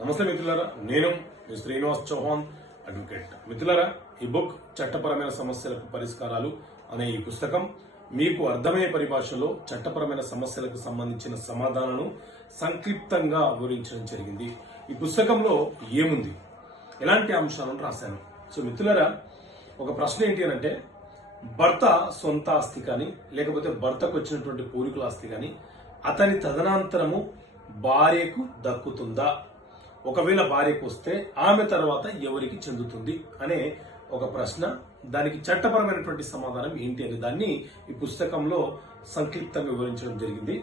నమస్తే మిత్రులారా, నేను మీ శ్రీనివాస్ చౌహాన్ అడ్వకేట్. మిత్రులారా, ఈ బుక్ చట్టపరమైన సమస్యలకు పరిష్కారాలు అనే ఈ పుస్తకం మీకు అర్థమయ్యే పరిభాషలో చట్టపరమైన సమస్యలకు సంబంధించిన సమాధానాలను సంక్షిప్తంగా వివరించడం జరిగింది. ఈ పుస్తకంలో ఏముంది, ఎలాంటి అంశాలను రాశాను. సో మిత్రులారా, ఒక ప్రశ్న ఏంటి అంటే, భర్త సొంత ఆస్తి కానీ లేకపోతే భర్తకు వచ్చినటువంటి పూర్వీకుల ఆస్తి కానీ అతని తదనంతరము భార్యకు దక్కుతుందా, ఒకవేళ భార్యకు వస్తే ఆమె తర్వాత ఎవరికి చెందుతుంది అనే ఒక ప్రశ్న. దానికి చట్టపరమైనటువంటి సమాధానం ఏంటి అనే దాన్ని ఈ పుస్తకంలో సంక్షిప్తంగా వివరించడం జరిగింది.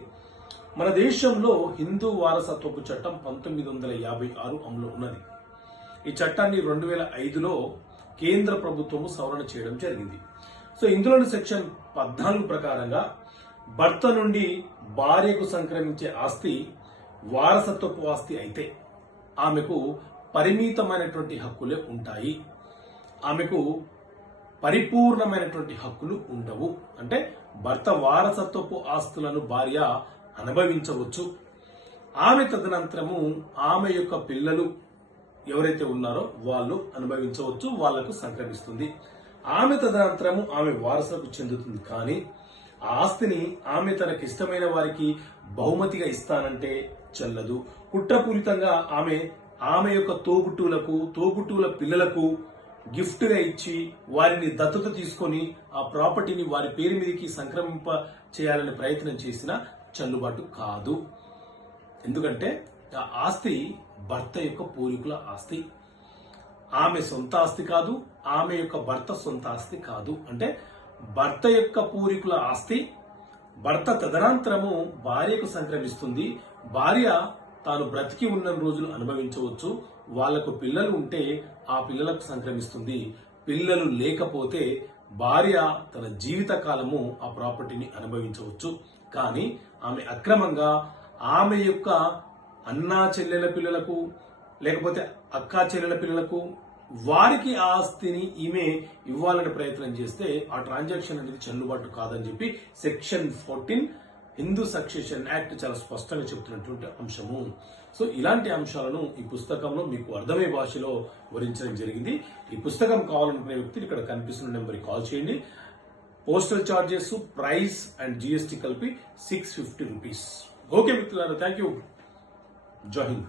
మన దేశంలో హిందూ వారసత్వపు చట్టం 1956 అమలు ఉన్నది. ఈ చట్టాన్ని 2005లో కేంద్ర ప్రభుత్వము సవరణ చేయడం జరిగింది. సో ఇందులోని సెక్షన్ 14 ప్రకారంగా భర్త నుండి భార్యకు సంక్రమించే ఆస్తి వారసత్వపు ఆస్తి అయితే ఆమెకు పరిమితమైనటువంటి హక్కులే ఉంటాయి, ఆమెకు పరిపూర్ణమైనటువంటి హక్కులు ఉండవు. అంటే భర్త వారసత్వపు ఆస్తులను భార్య అనుభవించవచ్చు. ఆమె తదనంతరము ఆమె యొక్క పిల్లలు ఎవరైతే ఉన్నారో వాళ్ళు అనుభవించవచ్చు, వాళ్లకు సంక్రమిస్తుంది. ఆమె తదనంతరము ఆమె వారసులకు చెందుతుంది. కానీ ఆ ఆస్తిని ఆమె తనకిష్టమైన వారికి బహుమతిగా ఇస్తానంటే చెల్లదు. కుట్రపూరితంగా ఆమె యొక్క తోబుట్టువుల పిల్లలకు గిఫ్ట్ గా ఇచ్చి వారిని దత్తత తీసుకొని ఆ ప్రాపర్టీని వారి పేరు మీదకి సంక్రమింప చేయాలనే ప్రయత్నం చేసిన చెల్లుబాటు కాదు. ఎందుకంటే ఆ ఆస్తి భర్త యొక్క పూర్వీకుల ఆస్తి, ఆమె సొంత ఆస్తి కాదు, ఆమె యొక్క భర్త సొంత ఆస్తి కాదు. అంటే భర్త యొక్క పూర్వీకుల ఆస్తి భర్త తదనంతరము భార్యకు సంక్రమిస్తుంది. భార్య తాను బ్రతికి ఉన్న రోజులు అనుభవించవచ్చు. వాళ్లకు పిల్లలు ఉంటే ఆ పిల్లలకు సంక్రమిస్తుంది. పిల్లలు లేకపోతే భార్య తన జీవిత కాలము ఆ ప్రాపర్టీని అనుభవించవచ్చు. కానీ ఆమె అక్రమంగా ఆమె యొక్క అన్నా చెల్లెల పిల్లలకు లేకపోతే అక్కా చెల్లెల పిల్లలకు వారికి ఆ ఆస్తిని ఈమె ఇవ్వాలని ప్రయత్నం చేస్తే ఆ ట్రాన్సాక్షన్ అనేది చెల్లుబాటు కాదని చెప్పి సెక్షన్ 14 హిందూ సక్సెషన్ యాక్ట్ చాలా స్పష్టంగా చెప్తున్నటువంటి అంశము. సో ఇలాంటి అంశాలను ఈ పుస్తకంలో మీకు అర్థమయ్యే భాషలో వివరించడం జరిగింది. ఈ పుస్తకం కావాలనుకునే వ్యక్తులు ఇక్కడ కనిపిస్తున్న నెంబర్కి కాల్ చేయండి. Postal charges, price and GST కలిపి 650 రూపీస్. ఓకే మిత్రులారా, థ్యాంక్ యూ. జై హింద్.